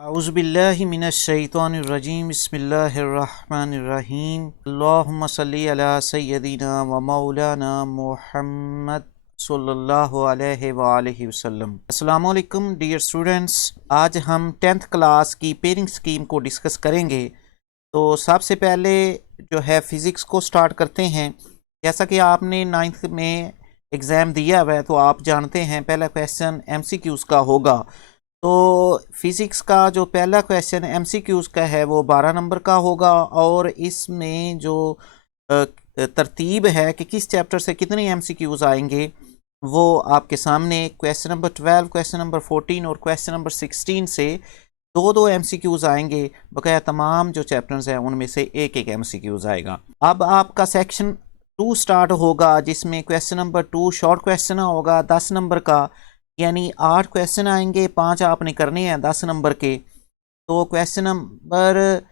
औज़ुबिल्लाहि मिनश्शैतानिर्रजीम बिस्मिल्लाहिर्रहमानिर्रहीम अल्लाहुम्मा सल्लि अला सय्यदिना व मौलाना मुहम्मद सल्लल्लाहु अलैहि व आलिहि वसल्लम। अस्सलामु अलैकुम डियर स्टूडेंट्स, आज हम 10th क्लास की पेयरिंग स्कीम को डिस्कस करेंगे। तो सबसे पहले जो है फ़िज़िक्स को स्टार्ट करते हैं। जैसा कि आपने 9th में एग्ज़ाम दिया हुआ है तो आप जानते हैं पहला क्वेश्चन MCQs का होगा। तो फिज़िक्स का जो पहला क्वेश्चन MCQs का है वो 12 नंबर का होगा और इसमें जो तरतीब है कि किस चैप्टर से कितने MCQs आएंगे वो आपके सामने क्वेश्चन नंबर 12, क्वेश्चन नंबर 14 और क्वेश्चन नंबर 16 से दो दो MCQs आएंगे। बकाया तमाम जो चैप्टर्स हैं उनमें से एक एक MCQs आएगा। अब आपका सेक्शन 2 स्टार्ट होगा जिसमें क्वेश्चन नंबर 2 शॉर्ट क्वेश्चन होगा 10 नंबर का, यानी 8 क्वेश्चन आएंगे, 5 आपने करने हैं 10 नंबर के। तो क्वेश्चन नंबर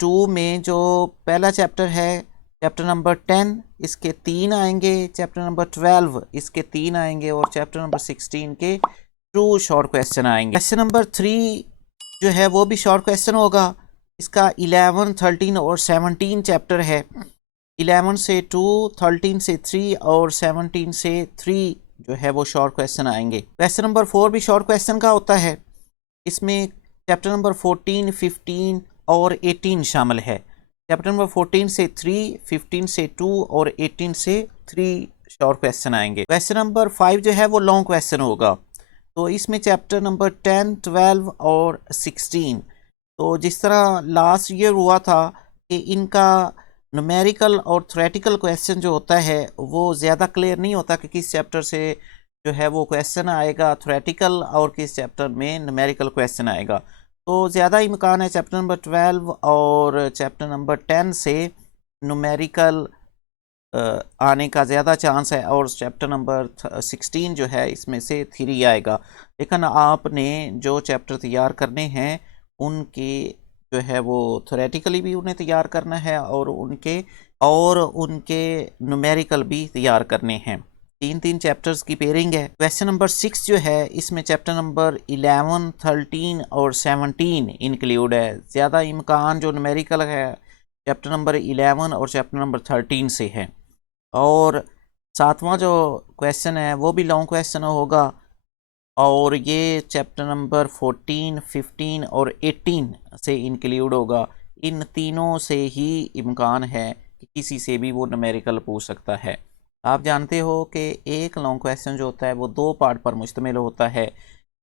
2 में जो पहला चैप्टर है चैप्टर नंबर 10 इसके 3 आएंगे, चैप्टर नंबर 12 इसके 3 आएंगे और चैप्टर नंबर 16 के 2 शॉर्ट क्वेश्चन आएंगे। क्वेश्चन नंबर 3 जो है वो भी शॉर्ट क्वेश्चन होगा। इसका 11, 13 और 17 चैप्टर है। 11 से 2, 13 से 3 और 17 से 3 जो है वो शॉर्ट क्वेश्चन आएंगे। क्वेश्चन नंबर 4 भी शॉर्ट क्वेश्चन का होता है। इसमें चैप्टर नंबर 14, 15 और 18 शामिल है। चैप्टर नंबर 14 से 3, 15 से 2 और 18 से 3 शॉर्ट क्वेश्चन आएंगे। क्वेश्चन नंबर 5 जो है वो लॉन्ग क्वेश्चन होगा। तो इसमें चैप्टर नंबर 10, 12 और 16, तो जिस तरह लास्ट ईयर हुआ था कि इनका न्यूमेरिकल और थ्योरेटिकल क्वेश्चन जो होता है वो ज़्यादा क्लियर नहीं होता कि किस चैप्टर से जो है वो क्वेश्चन आएगा थ्योरेटिकल और किस चैप्टर में न्यूमेरिकल क्वेश्चन आएगा। तो ज़्यादा इम्कान है चैप्टर नंबर 12 और चैप्टर नंबर 10 से न्यूमेरिकल आने का ज़्यादा चांस है और चैप्टर नंबर 16 जो है इसमें से 3 आएगा। लेकिन आपने जो चैप्टर तैयार करने हैं उनके जो है वो थ्योरेटिकली भी उन्हें तैयार करना है और उनके न्यूमेरिकल भी तैयार करने हैं। 3 चैप्टर्स की पेयरिंग है। क्वेश्चन नंबर 6 जो है इसमें चैप्टर नंबर 11, 13 और 17 इंक्लूड है। ज़्यादा इम्कान जो न्यूमेरिकल है चैप्टर नंबर 11 और चैप्टर नंबर 13 से है। और 7वां जो क्वेश्चन है वो भी लॉन्ग क्वेश्चन होगा और ये चैप्टर नंबर 14, 15 और 18 से इंक्लूड होगा। इन तीनों से ही इम्कान है कि किसी से भी वो न्यूमेरिकल पूछ सकता है। आप जानते हो कि एक लॉन्ग क्वेश्चन जो होता है वो 2 पार्ट पर मुश्तमिल होता है।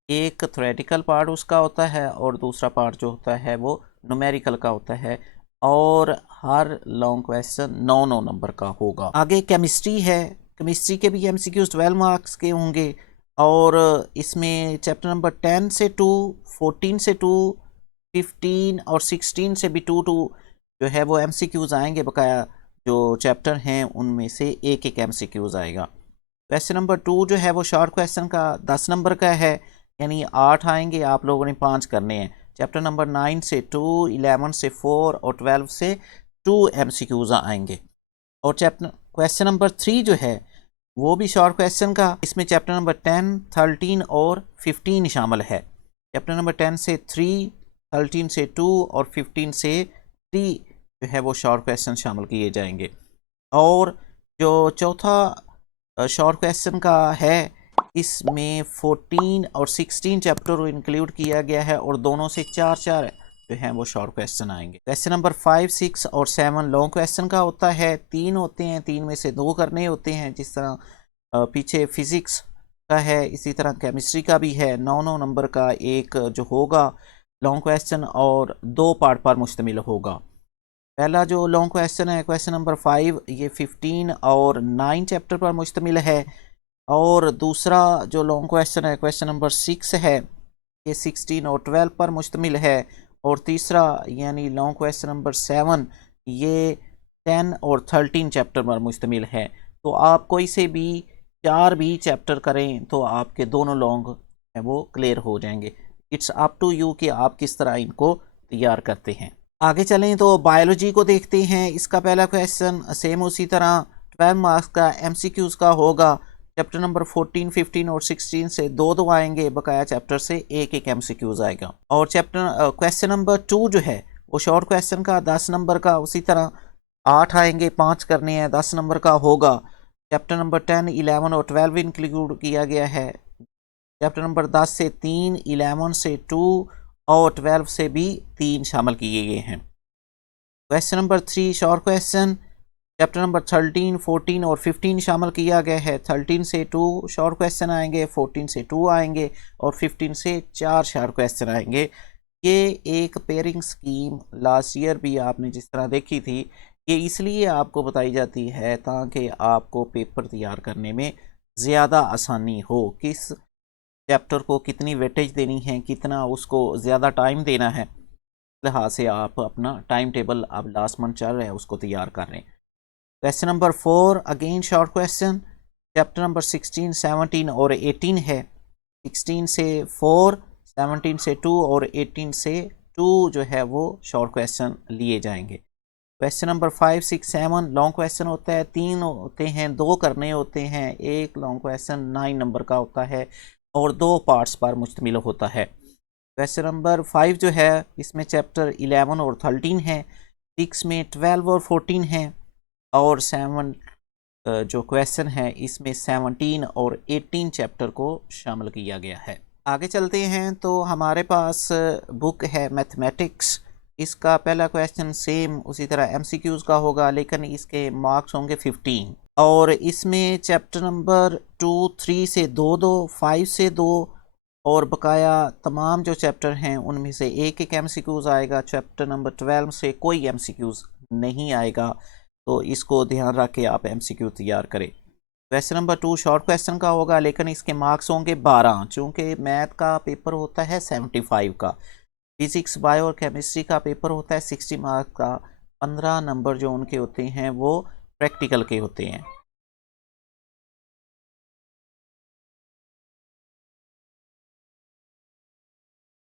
एक थ्योरेटिकल पार्ट उसका होता है और दूसरा पार्ट जो होता है वो न्यूमेरिकल का होता है और हर लॉन्ग क्वेश्चन 9 नंबर का होगा। आगे केमिस्ट्री है। केमिस्ट्री के भी MCQs 12 मार्क्स के होंगे और इसमें चैप्टर नंबर 10 से 2, 14 से 2, 15 और 16 से भी 2 जो है वो MCQs आएंगे। बकाया जो चैप्टर हैं उनमें से एक एक MCQs आएगा। क्वेश्चन नंबर 2 जो है वो शॉर्ट क्वेश्चन का 10 नंबर का है, यानी 8 आएंगे, आप लोगों ने 5 करने हैं। चैप्टर नंबर 9 से 2, 11 से 4 और 12 से 2 MCQs आएंगे। और चैप्टर क्वेश्चन नंबर 3 जो है वो भी शॉर्ट क्वेश्चन का, इसमें चैप्टर नंबर 10, 13 और 15 शामिल है। चैप्टर नंबर 10 से 3, 13 से 2 और 15 से 3 जो है वो शॉर्ट क्वेश्चन शामिल किए जाएंगे। और जो चौथा शॉर्ट क्वेश्चन का है इसमें 14 और 16 चैप्टर इंक्लूड किया गया है और दोनों से 4 जो हैं वो शॉर्ट क्वेश्चन आएंगे। क्वेश्चन नंबर 5, 6 और 7 लॉन्ग क्वेश्चन का होता है। 3 होते हैं, 3 में से 2 करने होते हैं। जिस तरह पीछे फिजिक्स का है इसी तरह केमिस्ट्री का भी है। 9 नंबर का एक जो होगा लॉन्ग क्वेश्चन और 2 पार्ट पर मुश्तमिल होगा। पहला जो लॉन्ग क्वेश्चन है क्वेश्चन नंबर 5 ये 15 और 9 चैप्टर पर मुश्तमिल है और दूसरा जो लॉन्ग क्वेश्चन है क्वेश्चन नंबर 6 है ये 16 और 12 पर मुश्तमिल है और तीसरा यानी लॉन्ग क्वेश्चन नंबर 7 ये 10 और 13 चैप्टर पर मुश्तमिल है। तो आप कोई से भी 4 भी चैप्टर करें तो आपके दोनों लॉन्ग हैं वो क्लियर हो जाएंगे। इट्स अप टू यू कि आप किस तरह इनको तैयार करते हैं। आगे चलें तो बायोलॉजी को देखते हैं। इसका पहला क्वेश्चन सेम उसी तरह 12 मार्क्स का MCQs का होगा। चैप्टर नंबर 14, 15 और 16 से दो दो आएंगे, बकाया चैप्टर से एक एक MCQs आएगा। और चैप्टर क्वेश्चन नंबर 2 जो है वो शॉर्ट क्वेश्चन का 10 नंबर का, उसी तरह 8 आएंगे, 5 करने हैं, 10 नंबर का होगा। चैप्टर नंबर 10, 11 और 12 इंक्लूड किया गया है। चैप्टर नंबर 10 से 3, 11 से 2 और 12 से भी 3 शामिल किए गए हैं। Question number 3 short question, chapter number 13, 14 और 15 शामिल किया गया है। 13 से 2 शॉर्ट क्वेश्चन आएंगे, 14 से 2 आएंगे और 15 से 4 शॉर्ट क्वेश्चन आएंगे। ये एक पेयरिंग स्कीम लास्ट ईयर भी आपने जिस तरह देखी थी, ये इसलिए आपको बताई जाती है ताकि आपको पेपर तैयार करने में ज़्यादा आसानी हो। किस चैप्टर को कितनी वेटेज देनी है, कितना उसको ज़्यादा टाइम देना है, लिहाज से आप अपना टाइम टेबल अब लास्ट मंथ चल रहा है उसको तैयार कर रहे हैं। Question number 4 again short question, chapter number 16, 17 और 18 है। 16 से 4, 17 से 2 और 18 से 2 जो है वो शॉर्ट क्वेश्चन लिए जाएंगे। क्वेश्चन नंबर 5, 6, 7 लॉन्ग क्वेश्चन होता है, 3 होते हैं, 2 करने होते हैं। एक लॉन्ग क्वेश्चन 9 नंबर का होता है और 2 पार्ट्स पर मुश्तमिल होता है। क्वेश्चन नंबर 5 जो है इसमें चैप्टर 11 और 13 है। 6 में 12 और 14 है और 7 जो क्वेश्चन है इसमें 17 और 18 चैप्टर को शामिल किया गया है। आगे चलते हैं तो हमारे पास बुक है मैथमेटिक्स। इसका पहला क्वेश्चन सेम उसी तरह MCQs का होगा, लेकिन इसके मार्क्स होंगे 15। और इसमें चैप्टर नंबर 2, 3 से 2 2, 5 से 2 और बकाया तमाम जो चैप्टर हैं उनमें से एक एक MCQs आएगा। चैप्टर नंबर 12 से कोई MCQs नहीं आएगा, तो इसको ध्यान रख के आप MCQ तैयार करें। क्वेश्चन नंबर 2 शॉर्ट क्वेश्चन का होगा, लेकिन इसके मार्क्स होंगे 12, चूँकि मैथ का पेपर होता है 75 का, फिजिक्स बायो और केमिस्ट्री का पेपर होता है 60 मार्क्स का। 15 नंबर जो उनके होते हैं वो प्रैक्टिकल के होते हैं।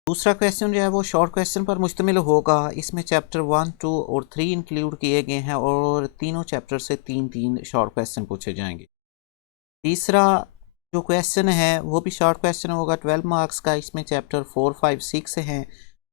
दूसरा क्वेश्चन जो है वो शॉर्ट क्वेश्चन पर मुश्तमिल होगा। इसमें चैप्टर 1, 2 और 3 इंक्लूड किए गए हैं और तीनों चैप्टर से 3 शॉर्ट क्वेश्चन पूछे जाएंगे। तीसरा जो क्वेश्चन है वो भी शॉर्ट क्वेश्चन होगा 12 मार्क्स का। इसमें चैप्टर 4, 5, 6 हैं।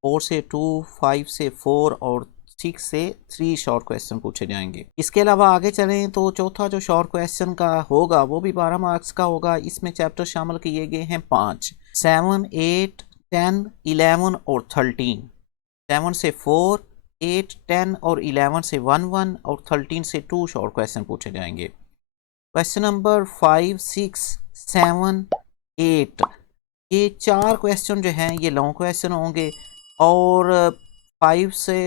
4 से 2, 5 से 4 और 6 से 3 शॉर्ट क्वेश्चन पूछे जाएंगे। इसके अलावा आगे चलें तो चौथा जो शॉर्ट क्वेश्चन का होगा वो भी 12 मार्क्स का होगा। इसमें चैप्टर शामिल किए गए हैं 5, 7, 8, 10, 11 और 13। 7 से 4, 8, 10 और 11 से 1, 1 और 13 से 2 शॉर्ट क्वेश्चन पूछे जाएंगे। क्वेश्चन नंबर 5, 6, 7, 8 ये 4 क्वेश्चन जो हैं ये लॉन्ग क्वेश्चन होंगे और 5 से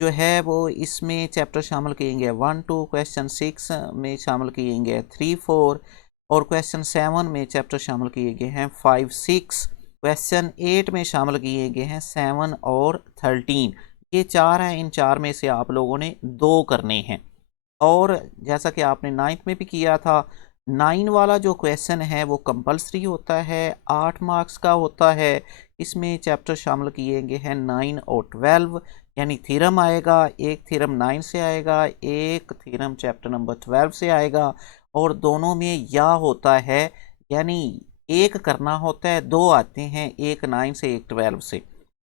जो है वो इसमें चैप्टर शामिल किएंगे 1, 2, क्वेश्चन 6 में शामिल किएंगे 3, 4 और क्वेश्चन 7 में चैप्टर शामिल किए गए हैं 5, 6। क्वेश्चन 8 में शामिल किए गए हैं 7 और 13। ये 4 हैं, इन 4 में से आप लोगों ने 2 करने हैं। और जैसा कि आपने 9th में भी किया था, 9 वाला जो क्वेश्चन है वो कंपलसरी होता है, 8 मार्क्स का होता है। इसमें चैप्टर शामिल किए गए हैं 9 और 12, यानी थ्योरम आएगा। एक थ्योरम 9 से आएगा, एक थ्योरम चैप्टर नंबर 12 से आएगा और दोनों में या होता है, यानी एक करना होता है, 2 आते हैं, एक 9 से एक 12 से।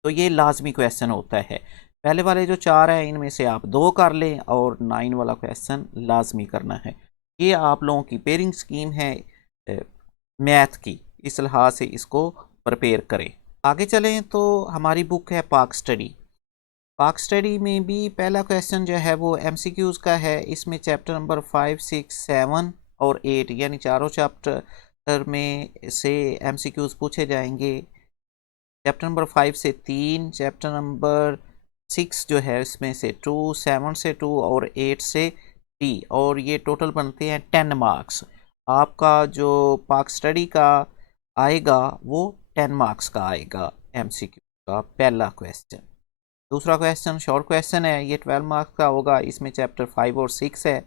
तो ये लाजमी क्वेश्चन होता है। पहले वाले जो 4 हैं इनमें से आप 2 कर लें और 9 वाला क्वेश्चन लाजमी करना है। ये आप लोगों की पेयरिंग स्कीम है मैथ की, इस लिहाज से इसको प्रिपेयर करें। आगे चलें तो हमारी बुक है पाक स्टडी। पाक स्टडी में भी पहला क्वेश्चन जो है वो MCQs का है। इसमें चैप्टर नंबर 5, 6, 7 और 8 यानी चारों चैप्टर में से MCQs पूछे जाएंगे। चैप्टर नंबर 5 से 3, चैप्टर नंबर 6 जो है इसमें से 2, 7 से 2 और 8 से 3 और ये टोटल बनते हैं 10 मार्क्स। आपका जो पाक स्टडी का आएगा वो 10 मार्क्स का आएगा MCQ का पहला क्वेश्चन। दूसरा क्वेश्चन शॉर्ट क्वेश्चन है, ये 12 मार्क्स का होगा। इसमें चैप्टर 5 और 6 है,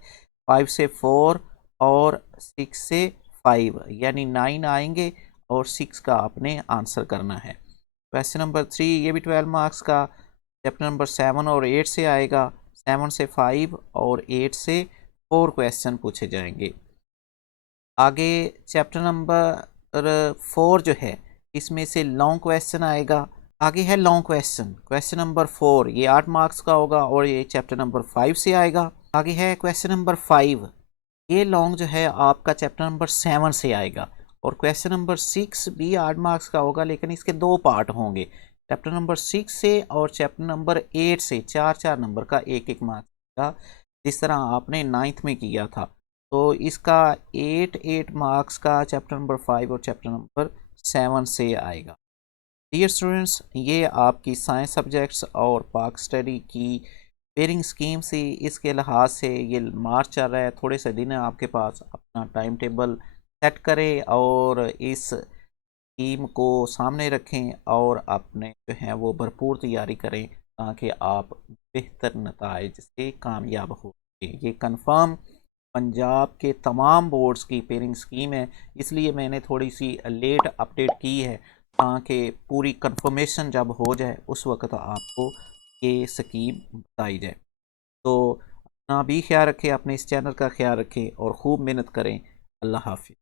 5 से 4 और 6 से 5 यानी 9 आएंगे और 6 का आपने आंसर करना है। क्वेश्चन नंबर 3 ये भी 12 मार्क्स का, चैप्टर नंबर 7 और 8 से आएगा। 7 से 5 और 8 से 4 क्वेश्चन पूछे जाएंगे। आगे चैप्टर नंबर 4 जो है इसमें से लॉन्ग क्वेश्चन आएगा। आगे है लॉन्ग क्वेश्चन, क्वेश्चन नंबर 4 ये 8 मार्क्स का होगा और ये चैप्टर नंबर 5 से आएगा। आगे है क्वेश्चन नंबर 5, ये लॉन्ग जो है आपका चैप्टर नंबर 7 से आएगा। और क्वेश्चन नंबर 6 भी 8 मार्क्स का होगा, लेकिन इसके दो पार्ट होंगे, चैप्टर नंबर 6 से और चैप्टर नंबर 8 से, 4-4 नंबर का एक एक मार्क्स का, जिस तरह आपने 9th में किया था। तो इसका 8-8 मार्क्स का चैप्टर नंबर 5 और चैप्टर नंबर 7 से आएगा। डियर स्टूडेंट्स, ये आपकी साइंस सब्जेक्ट्स और पाक स्टडी की पेयरिंग स्कीम से, इसके लिहाज से ये मार्च चल रहा है। थोड़े से दिन है आपके पास, अपना टाइम टेबल सेट करें और इस स्कीम को सामने रखें और अपने जो है वो भरपूर तैयारी करें ताकि आप बेहतर नताइज से कामयाब हो। ये कंफर्म पंजाब के तमाम बोर्ड्स की पेयरिंग स्कीम है, इसलिए मैंने थोड़ी सी लेट अपडेट की है ताकि पूरी कंफर्मेशन जब हो जाए उस वक्त आपको ये स्कीम बताई जाए। तो अपना भी ख्याल रखें, अपने इस चैनल का ख्याल रखें और खूब मेहनत करें। अल्लाह हाफिज़।